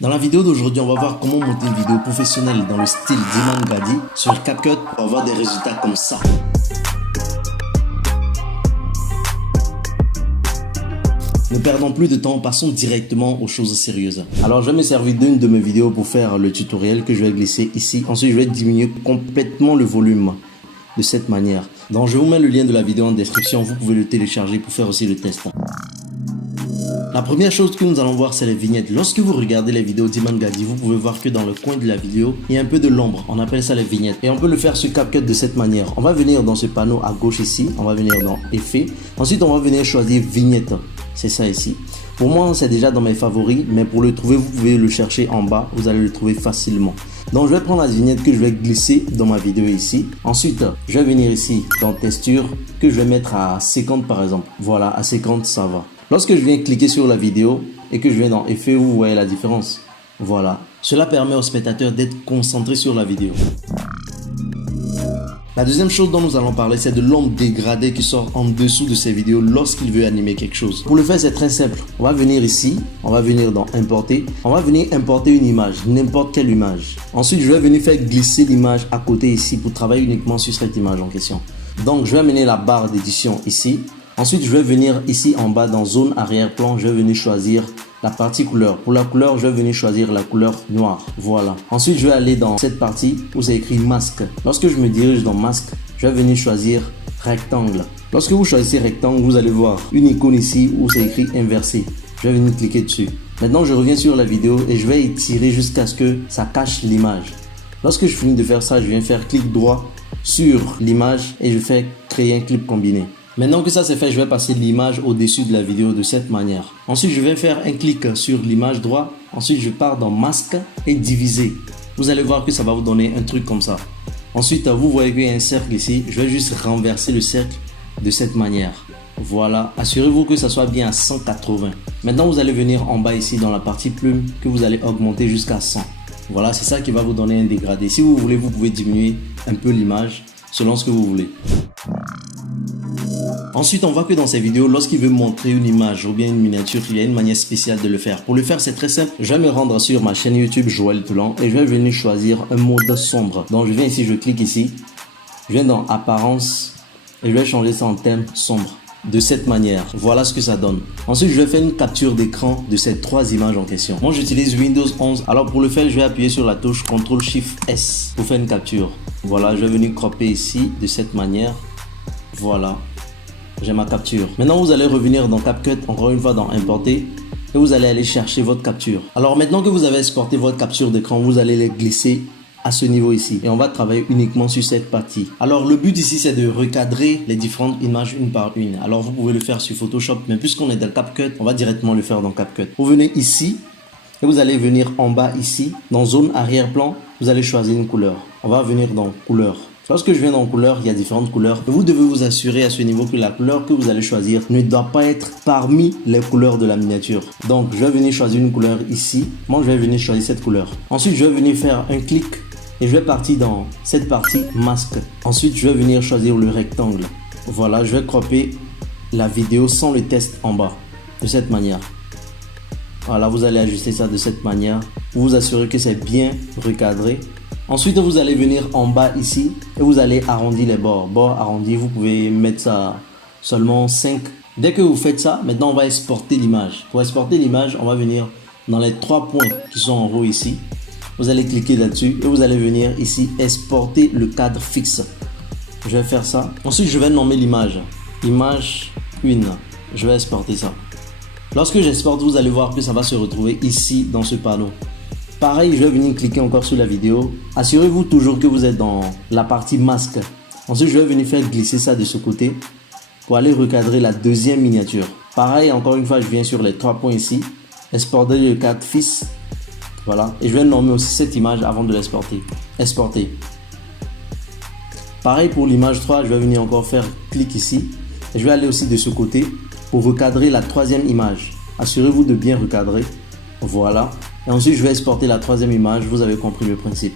Dans la vidéo d'aujourd'hui, on va voir comment monter une vidéo professionnelle dans le style d'Iman Gadi sur CapCut pour avoir des résultats comme ça. Ne perdons plus de temps, passons directement aux choses sérieuses. Alors, je vais me servir d'une de mes vidéos pour faire le tutoriel que je vais glisser ici. Ensuite, je vais diminuer complètement le volume de cette manière. Donc, je vous mets le lien de la vidéo en description. Vous pouvez le télécharger pour faire aussi le test. La première chose que nous allons voir, c'est les vignettes. Lorsque vous regardez les vidéos d'Iman Gadi, vous pouvez voir que dans le coin de la vidéo, il y a un peu de l'ombre. On appelle ça les vignettes. Et on peut le faire sur CapCut de cette manière. On va venir dans ce panneau à gauche ici. On va venir dans Effets. Ensuite, on va venir choisir Vignette. C'est ça ici. Pour moi, c'est déjà dans mes favoris. Mais pour le trouver, vous pouvez le chercher en bas. Vous allez le trouver facilement. Donc, je vais prendre la vignette que je vais glisser dans ma vidéo ici. Ensuite, je vais venir ici dans Texture que je vais mettre à 50 par exemple. Voilà, à 50, ça va. Lorsque je viens cliquer sur la vidéo et que je viens dans Effet, vous voyez la différence. Voilà. Cela permet au spectateur d'être concentré sur la vidéo. La deuxième chose dont nous allons parler, c'est de l'ombre dégradée qui sort en dessous de ces vidéos lorsqu'il veut animer quelque chose. Pour le faire, c'est très simple. On va venir ici, on va venir dans Importer. On va venir importer une image, n'importe quelle image. Ensuite, je vais venir faire glisser l'image à côté ici pour travailler uniquement sur cette image en question. Donc, je vais amener la barre d'édition ici. Ensuite, je vais venir ici en bas dans zone arrière-plan, je vais venir choisir la partie couleur. Pour la couleur, je vais venir choisir la couleur noire. Voilà. Ensuite, je vais aller dans cette partie où c'est écrit masque. Lorsque je me dirige dans masque, je vais venir choisir rectangle. Lorsque vous choisissez rectangle, vous allez voir une icône ici où c'est écrit inversé. Je vais venir cliquer dessus. Maintenant, je reviens sur la vidéo et je vais étirer jusqu'à ce que ça cache l'image. Lorsque je finis de faire ça, je viens faire clic droit sur l'image et je fais créer un clip combiné. Maintenant que ça c'est fait, je vais passer l'image au-dessus de la vidéo de cette manière. Ensuite, je vais faire un clic sur l'image droite. Ensuite, je pars dans masque et diviser. Vous allez voir que ça va vous donner un truc comme ça. Ensuite, vous voyez qu'il y a un cercle ici. Je vais juste renverser le cercle de cette manière. Voilà. Assurez-vous que ça soit bien à 180. Maintenant, vous allez venir en bas ici dans la partie plume que vous allez augmenter jusqu'à 100. Voilà, c'est ça qui va vous donner un dégradé. Si vous voulez, vous pouvez diminuer un peu l'image selon ce que vous voulez. Ensuite, on voit que dans ces vidéos, lorsqu'il veut montrer une image ou bien une miniature, il y a une manière spéciale de le faire. Pour le faire, c'est très simple. Je vais me rendre sur ma chaîne YouTube Joël Toulan et je vais venir choisir un mode sombre. Donc, je viens ici, je clique ici. Je viens dans Apparence et je vais changer ça en thème sombre. De cette manière, voilà ce que ça donne. Ensuite, je vais faire une capture d'écran de ces trois images en question. Moi, j'utilise Windows 11. Alors, pour le faire, je vais appuyer sur la touche CTRL-SHIFT-S pour faire une capture. Voilà, je vais venir cropper ici de cette manière. Voilà. J'ai ma capture. Maintenant, vous allez revenir dans CapCut, encore une fois dans Importer, et vous allez aller chercher votre capture. Alors maintenant que vous avez exporté votre capture d'écran, vous allez les glisser à ce niveau ici. Et on va travailler uniquement sur cette partie. Alors le but ici, c'est de recadrer les différentes images une par une. Alors vous pouvez le faire sur Photoshop, mais puisqu'on est dans CapCut, on va directement le faire dans CapCut. Vous venez ici, et vous allez venir en bas ici, dans zone arrière-plan, vous allez choisir une couleur. On va venir dans couleur. Lorsque je viens dans couleur, il y a différentes couleurs. Vous devez vous assurer à ce niveau que la couleur que vous allez choisir ne doit pas être parmi les couleurs de la miniature. Donc, je vais venir choisir une couleur ici. Moi, je vais venir choisir cette couleur. Ensuite, je vais venir faire un clic et je vais partir dans cette partie masque. Ensuite, je vais venir choisir le rectangle. Voilà, je vais cropper la vidéo sans le test en bas. De cette manière. Voilà, vous allez ajuster ça de cette manière. Vous vous assurez que c'est bien recadré. Ensuite, vous allez venir en bas ici et vous allez arrondir les bords. Bords arrondis, vous pouvez mettre ça seulement 5. Dès que vous faites ça, maintenant on va exporter l'image. Pour exporter l'image, on va venir dans les 3 points qui sont en haut ici. Vous allez cliquer là-dessus et vous allez venir ici exporter le cadre fixe. Je vais faire ça. Ensuite, je vais nommer l'image. Image 1. Je vais exporter ça. Lorsque j'exporte, vous allez voir que ça va se retrouver ici dans ce panneau. Pareil, je vais venir cliquer encore sur la vidéo. Assurez-vous toujours que vous êtes dans la partie masque. Ensuite, je vais venir faire glisser ça de ce côté pour aller recadrer la deuxième miniature. Pareil, encore une fois, je viens sur les 3 points ici. Exporter le cadre fixe. Voilà. Et je vais nommer aussi cette image avant de l'exporter. Exporter. Pareil pour l'image 3, je vais venir encore faire clic ici. Et je vais aller aussi de ce côté pour recadrer la troisième image. Assurez-vous de bien recadrer. Voilà. Et ensuite, je vais exporter la troisième image. Vous avez compris le principe.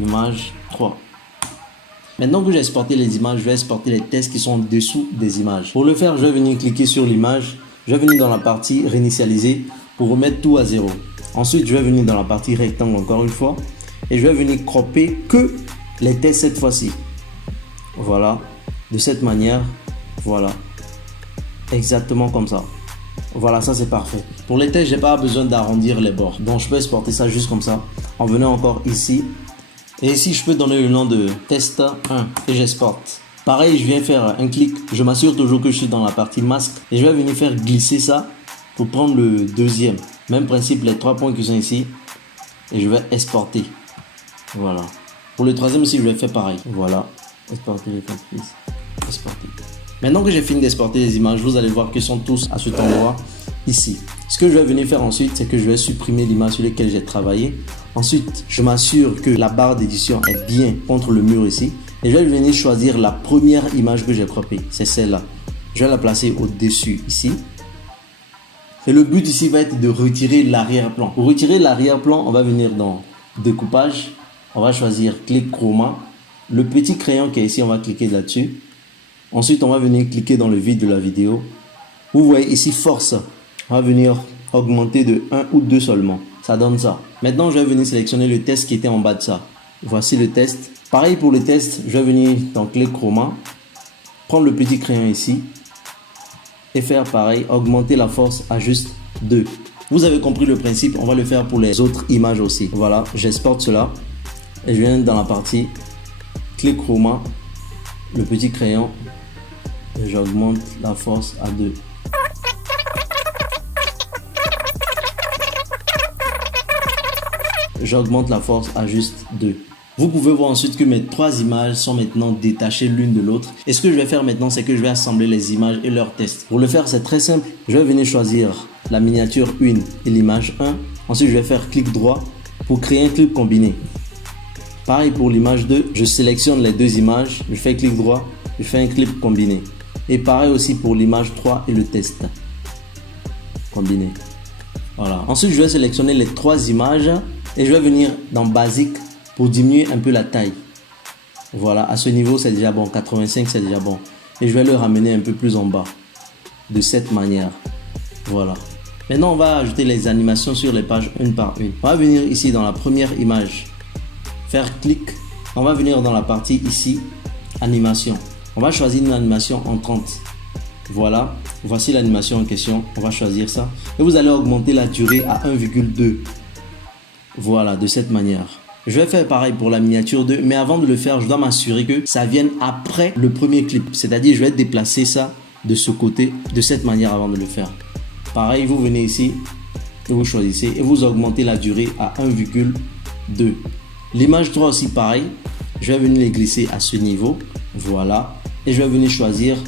Image 3. Maintenant que j'ai exporté les images, je vais exporter les textes qui sont en dessous des images. Pour le faire, je vais venir cliquer sur l'image. Je vais venir dans la partie réinitialiser pour remettre tout à 0. Ensuite, je vais venir dans la partie rectangle encore une fois. Et je vais venir cropper que les tests cette fois-ci. Voilà. De cette manière. Voilà. Exactement comme ça. Voilà, ça c'est parfait. Pour les tests, j'ai pas besoin d'arrondir les bords. Donc, je peux exporter ça juste comme ça. En venant encore ici. Et ici, je peux donner le nom de test 1 et j'exporte. Pareil, je viens faire un clic. Je m'assure toujours que je suis dans la partie masque. Et je vais venir faire glisser ça pour prendre le deuxième. Même principe, les 3 points qui sont ici. Et je vais exporter. Voilà. Pour le troisième aussi, je vais faire pareil. Voilà. Exporter les complices. Exporter. Maintenant que j'ai fini d'exporter les images, vous allez voir qu'ils sont tous à cet endroit ici. Ce que je vais venir faire ensuite, c'est que je vais supprimer l'image sur laquelle j'ai travaillé. Ensuite, je m'assure que la barre d'édition est bien contre le mur ici. Et je vais venir choisir la première image que j'ai croppée. C'est celle-là. Je vais la placer au-dessus ici. Et le but ici va être de retirer l'arrière-plan. Pour retirer l'arrière-plan, on va venir dans découpage. On va choisir clic chroma. Le petit crayon qui est ici, on va cliquer là-dessus. Ensuite, on va venir cliquer dans le vide de la vidéo. Vous voyez ici force. On va venir augmenter de 1 ou 2 seulement. Ça donne ça. Maintenant, je vais venir sélectionner le test qui était en bas de ça. Voici le test. Pareil pour le test, je vais venir dans clic chroma. Prendre le petit crayon ici. Et faire pareil, augmenter la force à juste 2. Vous avez compris le principe, on va le faire pour les autres images aussi. Voilà, j'exporte cela. Et je viens dans la partie clic chroma, le petit crayon. Et j'augmente la force à 2. J'augmente la force à juste 2. Vous pouvez voir ensuite que mes 3 images sont maintenant détachées l'une de l'autre. Et ce que je vais faire maintenant, c'est que je vais assembler les images et leurs tests. Pour le faire, c'est très simple. Je vais venir choisir la miniature 1 et l'image 1. Ensuite, je vais faire clic droit pour créer un clip combiné. Pareil pour l'image 2, je sélectionne les 2 images, je fais clic droit, je fais un clip combiné. Et pareil aussi pour l'image 3 et le test. Combiné. Voilà. Ensuite, je vais sélectionner les 3 images et je vais venir dans basique pour diminuer un peu la taille. Voilà, à ce niveau, c'est déjà bon. 85, c'est déjà bon. Et je vais le ramener un peu plus en bas. De cette manière. Voilà. Maintenant, on va ajouter les animations sur les pages une par une. On va venir ici dans la première image. Faire clic. On va venir dans la partie ici. Animation. On va choisir une animation en 30. Voilà. Voici l'animation en question. On va choisir ça. Et vous allez augmenter la durée à 1,2. Voilà, de cette manière. Je vais faire pareil pour la miniature 2, mais avant de le faire, je dois m'assurer que ça vienne après le premier clip. C'est-à-dire, je vais déplacer ça de ce côté, de cette manière avant de le faire. Pareil, vous venez ici, et vous choisissez, et vous augmentez la durée à 1,2. L'image 3 aussi, pareil. Je vais venir les glisser à ce niveau. Voilà. Et je vais venir choisir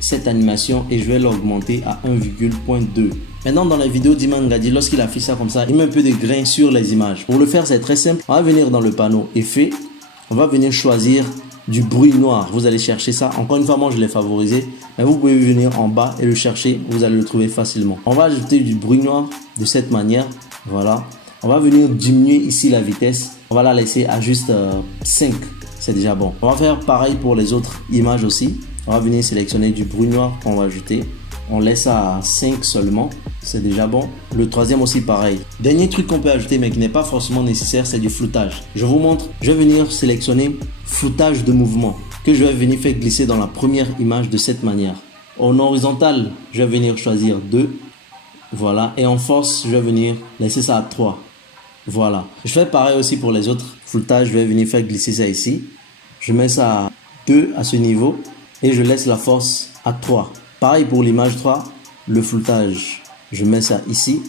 cette animation et je vais l'augmenter à 1,2. Maintenant, dans la vidéo d'Iman Gadi, lorsqu'il affiche ça comme ça, il met un peu de grain sur les images. Pour le faire, c'est très simple. On va venir dans le panneau Effet. On va venir choisir du bruit noir. Vous allez chercher ça. Encore une fois, moi, je l'ai favorisé. Mais vous pouvez venir en bas et le chercher. Vous allez le trouver facilement. On va ajouter du bruit noir de cette manière. Voilà. On va venir diminuer ici la vitesse. On va la laisser à juste 5. C'est déjà bon. On va faire pareil pour les autres images aussi. On va venir sélectionner du bruit noir qu'on va ajouter. On laisse ça à 5 seulement. C'est déjà bon. Le troisième aussi pareil. Dernier truc qu'on peut ajouter mais qui n'est pas forcément nécessaire, c'est du floutage. Je vous montre. Je vais venir sélectionner floutage de mouvement que je vais venir faire glisser dans la première image de cette manière. En horizontal, je vais venir choisir 2. Voilà. Et en force, je vais venir laisser ça à 3. Voilà. Je fais pareil aussi pour les autres floutages. Je vais venir faire glisser ça ici. Je mets ça à 2 à ce niveau. Et je laisse la force à 3. Pareil pour l'image 3, le floutage. Je mets ça ici.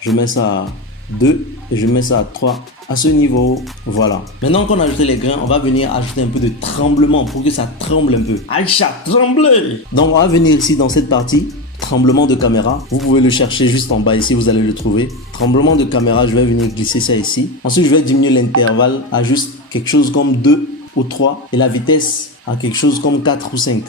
Je mets ça à 2 et je mets ça à 3 à ce niveau. Voilà. Maintenant qu'on a ajouté les grains, on va venir ajouter un peu de tremblement pour que ça tremble un peu. Aïcha, tremblez! Donc on va venir ici dans cette partie. Tremblement de caméra. Vous pouvez le chercher juste en bas ici, vous allez le trouver. Tremblement de caméra, je vais venir glisser ça ici. Ensuite, je vais diminuer l'intervalle à juste quelque chose comme 2 ou 3 et la vitesse à quelque chose comme 4 ou 5.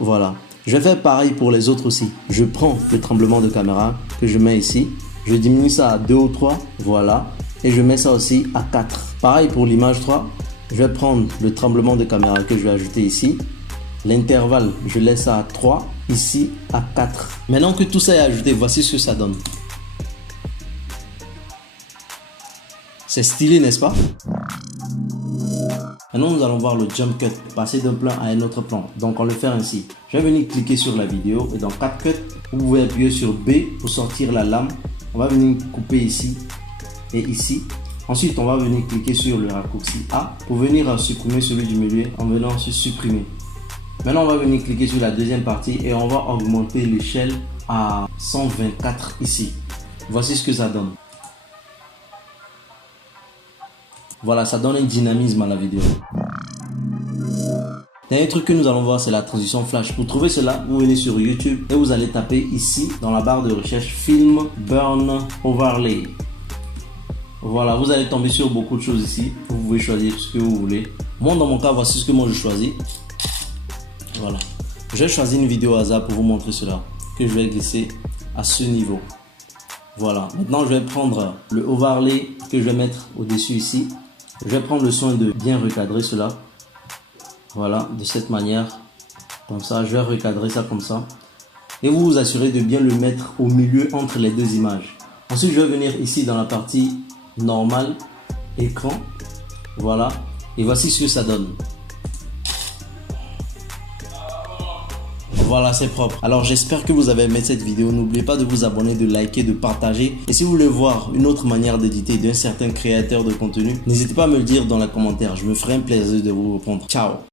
Voilà. Je vais faire pareil pour les autres aussi. Je prends le tremblement de caméra que je mets ici. Je diminue ça à 2 ou 3. Voilà. Et je mets ça aussi à 4. Pareil pour l'image 3. Je vais prendre le tremblement de caméra que je vais ajouter ici. L'intervalle, je laisse ça à 3. Ici à 4. Maintenant que tout ça est ajouté, voici ce que ça donne. C'est stylé, n'est-ce pas? Maintenant, nous allons voir le jump cut, passer d'un plan à un autre plan. Donc, on va le faire ainsi. Je vais venir cliquer sur la vidéo et dans CapCut, vous pouvez appuyer sur B pour sortir la lame. On va venir couper ici et ici. Ensuite, on va venir cliquer sur le raccourci A pour venir supprimer celui du milieu en venant sur supprimer. Maintenant, on va venir cliquer sur la deuxième partie et on va augmenter l'échelle à 124 ici. Voici ce que ça donne. Voilà, ça donne un dynamisme à la vidéo. Dernier truc que nous allons voir, c'est la transition flash. Pour trouver cela, vous venez sur YouTube et vous allez taper ici dans la barre de recherche Film Burn Overlay. Voilà, vous allez tomber sur beaucoup de choses ici. Vous pouvez choisir ce que vous voulez. Moi, dans mon cas, voici ce que moi je choisis. Voilà. Je vais choisir une vidéo au hasard pour vous montrer cela, que je vais glisser à ce niveau. Voilà. Maintenant, je vais prendre le overlay que je vais mettre au-dessus ici. Je vais prendre le soin de bien recadrer cela. Voilà, de cette manière. Comme ça, je vais recadrer ça comme ça. Et vous vous assurez de bien le mettre au milieu entre les deux images. Ensuite, je vais venir ici dans la partie normale, écran. Voilà. Et voici ce que ça donne. Voilà, c'est propre. Alors j'espère que vous avez aimé cette vidéo. N'oubliez pas de vous abonner, de liker, de partager. Et si vous voulez voir une autre manière d'éditer d'un certain créateur de contenu, n'hésitez pas à me le dire dans les commentaires. Je me ferai un plaisir de vous répondre. Ciao.